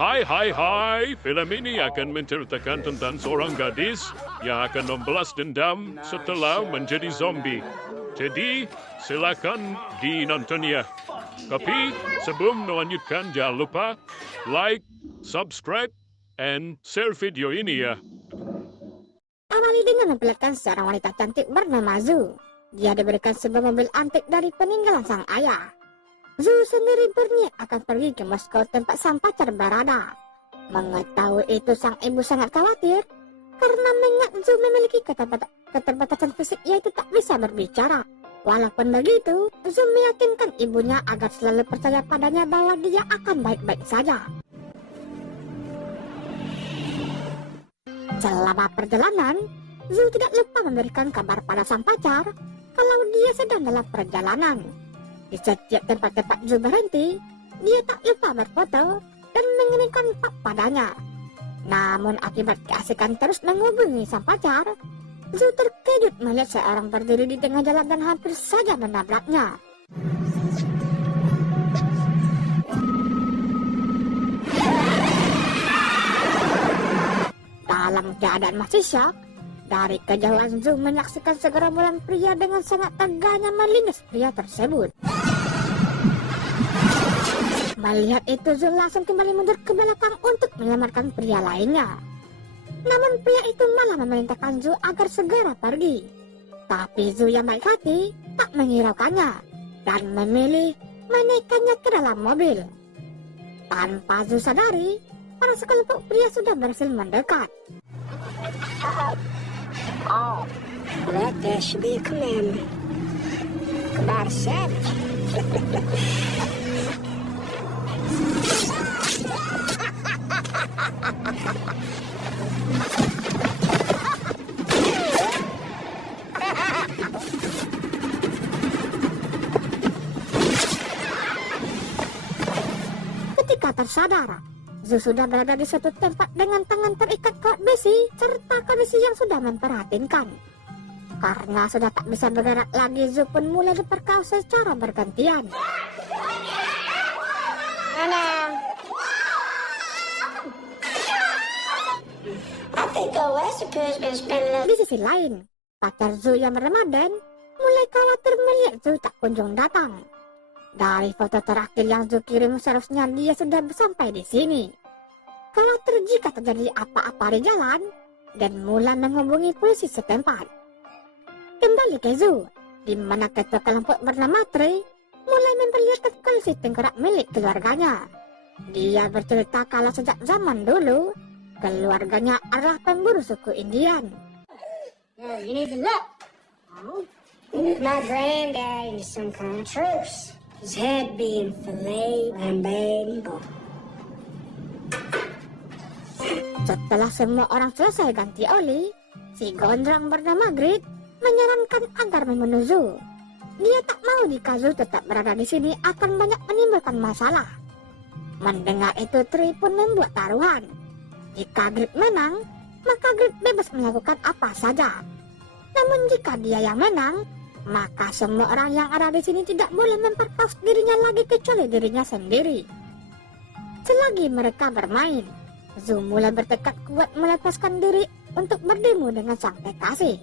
Hai. Film ini akan menceritakan tentang seorang gadis yang akan membalas dendam setelah menjadi zombie. Jadi, silakan dinontonnya. Tapi, sebelum melanjutkan, jangan lupa like, subscribe, and share video ini ya. Awali dengan memperlihatkan seorang wanita cantik bernama Zu. Dia diberikan sebuah mobil antik dari peninggalan sang ayah. Zu sendiri berniat akan pergi ke Moskow tempat sang pacar berada. Mengetahui itu sang ibu sangat khawatir karena mengingat Zu memiliki keterbatasan fisik yaitu tak bisa berbicara. Walaupun begitu, Zu meyakinkan ibunya agar selalu percaya padanya bahwa dia akan baik-baik saja. Selama perjalanan, Zu tidak lupa memberikan kabar pada sang pacar kalau dia sedang dalam perjalanan. Di setiap tempat-tempat Zu berhenti, dia tak lupa berfoto dan mengirimkan pap padanya. Namun akibat keasikan terus menghubungi sang pacar, Zu terkejut melihat seorang berdiri di tengah jalan dan hampir saja menabraknya. Dalam keadaan masih syok, dari kejauhan Zu menyaksikan segerombolan pria dengan sangat teganya melindas pria tersebut. Melihat itu, Zu langsung kembali mundur ke belakang untuk menyelamatkan pria lainnya. Namun pria itu malah memerintahkan Zu agar segera pergi. Tapi Zu yang baik hati tak menghiraukannya dan memilih menaikkannya ke dalam mobil. Tanpa Zu sadari, para sekelompok pria sudah berhasil mendekat. Oh, that there should be a commandment about a savage. Ketika tersadar, Zu sudah berada di suatu tempat dengan tangan terikat kawat besi serta kondisi yang sudah memprihatinkan. Karena sudah tak bisa bergerak lagi, Zu pun mulai diperkosa secara bergantian. Di sisi lain, pacar Zu yang bernama Dan mulai khawatir melihat Zu tak kunjung datang. Dari foto terakhir yang Zu kirim seharusnya dia sudah sampai di sini. Khawatir jika terjadi apa-apa di jalan dan mulai menghubungi polisi setempat. Kembali ke Zu, di mana ketua kelompok bernama Trey mulai memperlihatkan kondisi tengkorak milik keluarganya. Dia bercerita kalau sejak zaman dulu, keluarganya adalah pemburu suku Indian. You need to look. My granddad is some kind of truce. His head being filleted and bad. Setelah semua orang selesai ganti oli, si gondrong bernama Grit menyarankan agar membunuh Zu. Dia tak mau jika Zu tetap berada di sini akan banyak menimbulkan masalah. Mendengar itu, Tri pun membuat taruhan. Jika Grit menang, maka Grit bebas melakukan apa saja. Namun jika dia yang menang, maka semua orang yang ada di sini tidak boleh memperkaus dirinya lagi kecuali dirinya sendiri. Selagi mereka bermain, Zu mulai bertekad kuat melepaskan diri untuk berdemo dengan sang kekasih.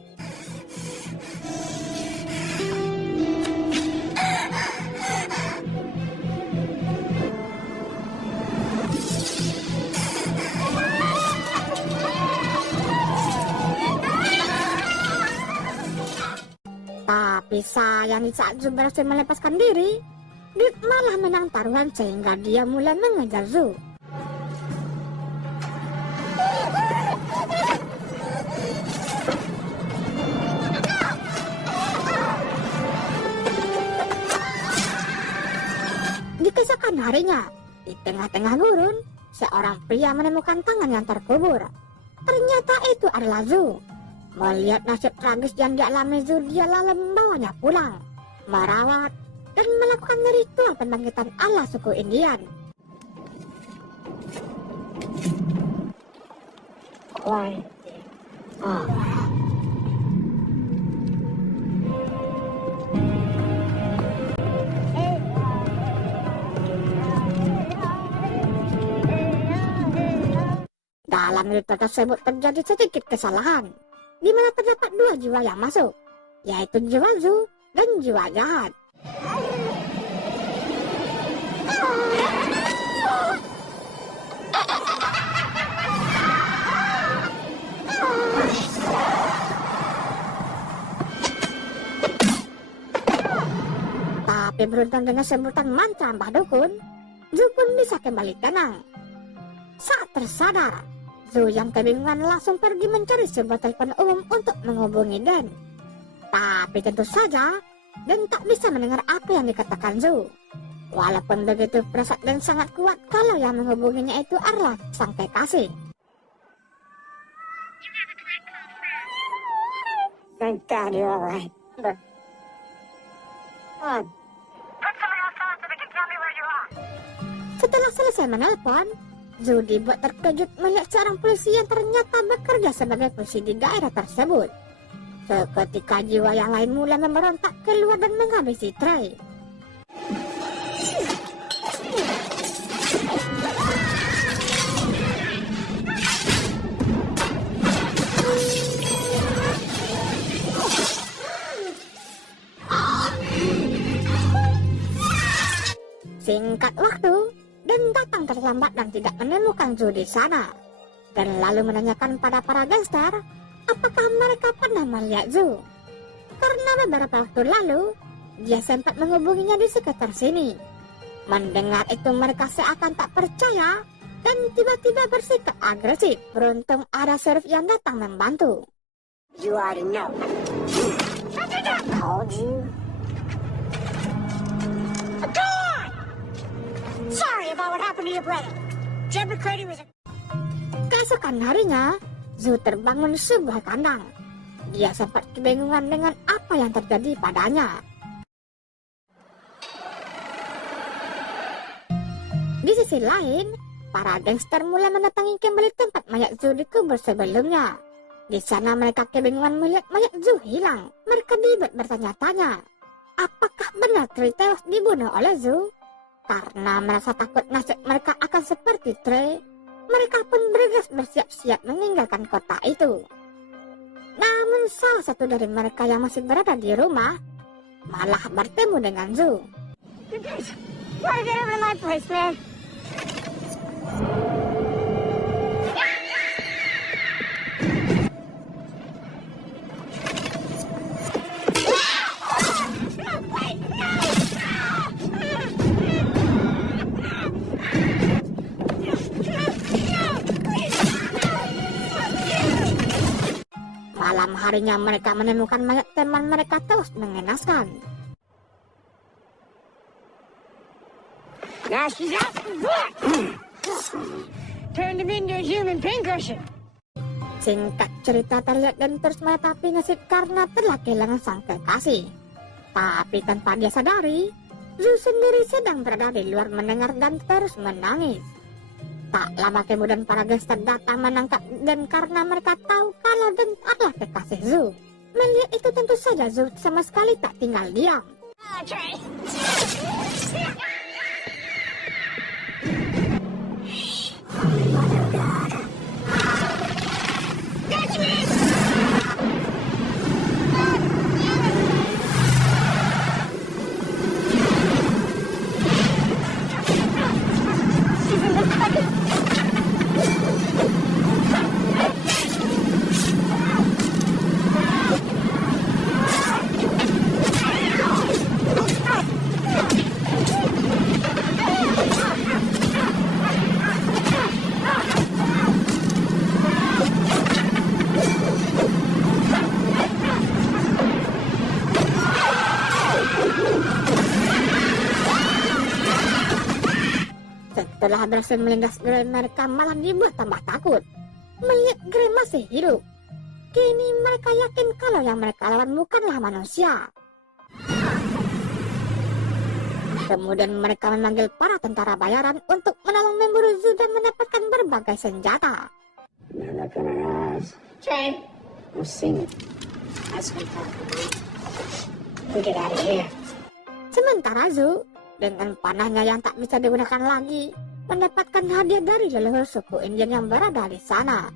Tapi sayang di saat Zu berhasil melepaskan diri, Grit malah menang taruhan sehingga dia mulai mengejar Zu. Di keesokan harinya, di tengah-tengah gurun, seorang pria menemukan tangan yang terkubur. Ternyata itu adalah Zu. Melihat nasib tragis yang dialami Zu, dia lalu membawanya pulang, merawat, dan melakukan ritual pembangkitan ala suku Indian. Quiet. Oh. Dalam ritual tersebut terjadi sedikit kesalahan, di mana terdapat dua jiwa yang masuk, yaitu jiwa Zu dan jiwa jahat. Tapi beruntung dengan sebutan mantra Mbah Dukun, Zu pun bisa kembali tenang. Saat tersadar, Zu yang kebingungan langsung pergi mencari sebuah telepon umum untuk menghubungi Den. Tapi tentu saja, Den tak bisa mendengar apa yang dikatakan Zu. Walaupun begitu, perasaan Den sangat kuat kalau yang menghubunginya itu adalah sang kekasih. Thank God you're all right. Look. On. Setelah selesai menelpon, Zu dibuat terkejut melihat seorang polisi yang ternyata bekerja sebagai polisi di daerah tersebut. Seketika jiwa yang lain mulai memberontak keluar dan menghabisi Trey. Singkat waktu, Dan datang terlambat dan tidak menemukan Zu di sana. Dan lalu menanyakan pada para gangster, apakah mereka pernah melihat Zu. Karena beberapa waktu lalu, dia sempat menghubunginya di sekitar sini. Mendengar itu mereka seakan tak percaya dan tiba-tiba bersikap agresif. Beruntung ada sheriff yang datang membantu. You already know. I called you. Dawn! Sorry about what happened to your brother. Jeb McCready was a... Keesokan harinya, Zu terbangun di sebuah kandang. Dia sempat kebingungan dengan apa yang terjadi padanya. Di sisi lain, para gangster mulai mendatangi kembali tempat mayat Zu dikubur sebelumnya. Di sana mereka kebingungan melihat mayat Zu hilang. Mereka dibuat bertanya-tanya, apakah benar Trey tewas dibunuh oleh Zu? Karena merasa takut nasib mereka akan seperti Trey, mereka pun bergegas bersiap-siap meninggalkan kota itu. Namun salah satu dari mereka yang masih berada di rumah malah bertemu dengan Zu. You guys gotta get over to my place, man. Malam harinya mereka menemukan mayat teman mereka terus mengenaskan. Now she's out. Turned him into a human pincushion. Singkat cerita terlihat dan terus meratapi nasib karena telah kehilangan sang kekasih. Tapi tanpa dia sadari, Zu sendiri sedang berada di luar mendengar dan terus menangis. Tak lama kemudian para gangster datang menangkap Dan karena mereka tahu kalau Dan adalah kekasih Zu. Melihat itu tentu saja Zu sama sekali tak tinggal diam. Oh, Trey. Setelah berhasil melindas Grey, mereka malah dibuat tambah takut. Melihat Grey masih hidup, kini mereka yakin kalau yang mereka lawan bukanlah manusia. Kemudian mereka memanggil para tentara bayaran untuk menolong memburu Zu dan mendapatkan berbagai senjata. Trey, we'll sing it. That's what we get out of here. Sementara Zu, dengan panahnya yang tak bisa digunakan lagi, mendapatkan hadiah dari leluhur suku Indian yang berada di sana.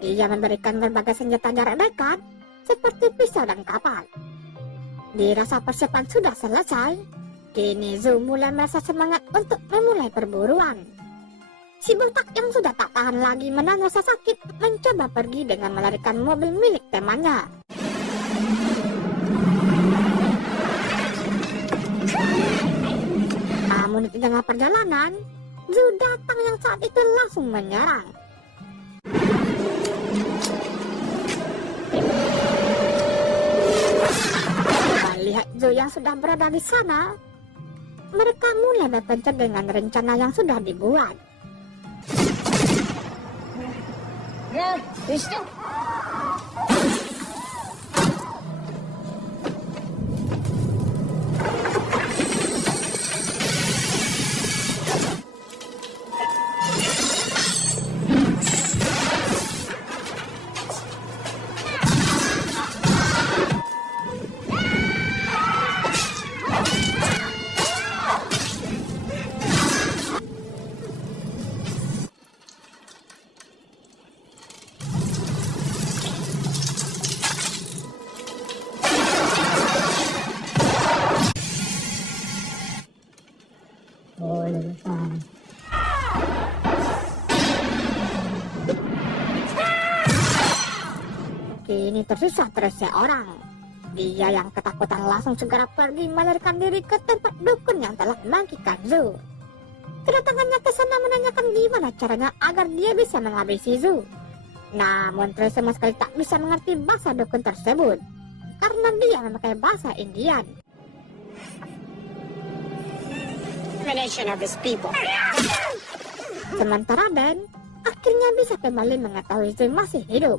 Dia memberikan berbagai senjata jarak dekat seperti pisau dan kapak. Dirasa persiapan sudah selesai, kini Zhou mulai merasa semangat untuk memulai perburuan. Si botak yang sudah tak tahan lagi menahan rasa sakit mencoba pergi dengan melarikan mobil milik temannya. Namun di tengah perjalanan, Zhou datang yang saat itu langsung menyerang. Melihat Zhou yang sudah berada di sana, mereka mulai berpencar dengan rencana yang sudah dibuat. Yeah, you still. Kini tersisa terus seorang. Dia yang ketakutan langsung segera pergi melarikan diri ke tempat dukun yang telah memangkikan Zhou. Kedatangannya ke sana menanyakan gimana caranya agar dia bisa menghabisi Zhou. Namun Troy sama sekali tak bisa mengerti bahasa dukun tersebut karena dia memakai bahasa Indian. Of his people. Sementara Dan akhirnya bisa kembali mengetahui Zhou masih hidup.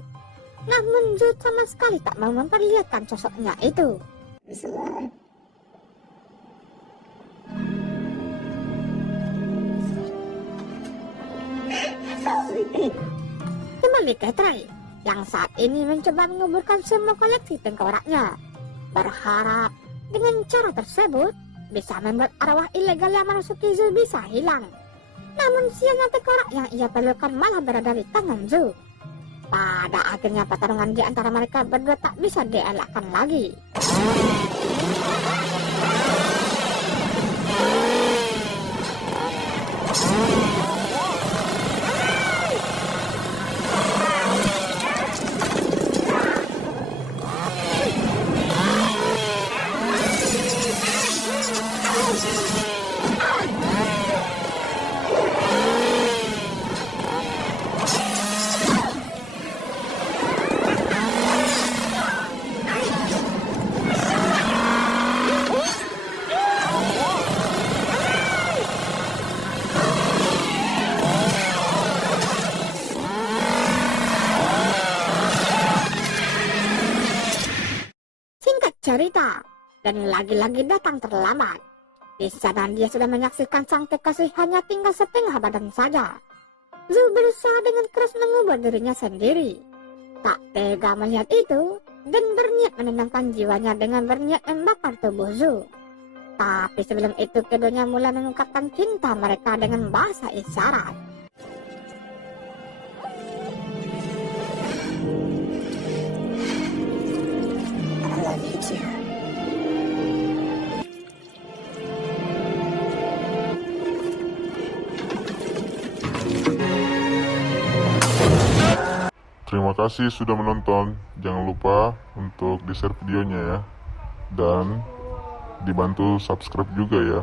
Namun Zhou sama sekali tak mau memperlihatkan sosoknya itu. Kembali ke Troy yang saat ini mencoba menguburkan semua koleksi tengkoraknya, berharap dengan cara tersebut bisa membuat arwah ilegal yang merasuki Zhou bisa hilang. Namun sialnya tengkorak yang ia perlukan malah berada di tangan Zhou. Pada akhirnya pertarungan di antara mereka berdua tak bisa dielakkan lagi. Cerita dan lagi-lagi datang terlambat. Di sana dia sudah menyaksikan sang kekasih hanya tinggal setengah badan saja. Zhou berusaha dengan keras mengubur dirinya sendiri. Tak tega melihat itu dan berniat menenangkan jiwanya dengan berniat membakar tubuh Zhou. Tapi sebelum itu keduanya mulai mengungkapkan cinta mereka dengan bahasa isyarat. Terima kasih sudah menonton. Jangan lupa untuk di-share videonya ya. Dan dibantu subscribe juga ya.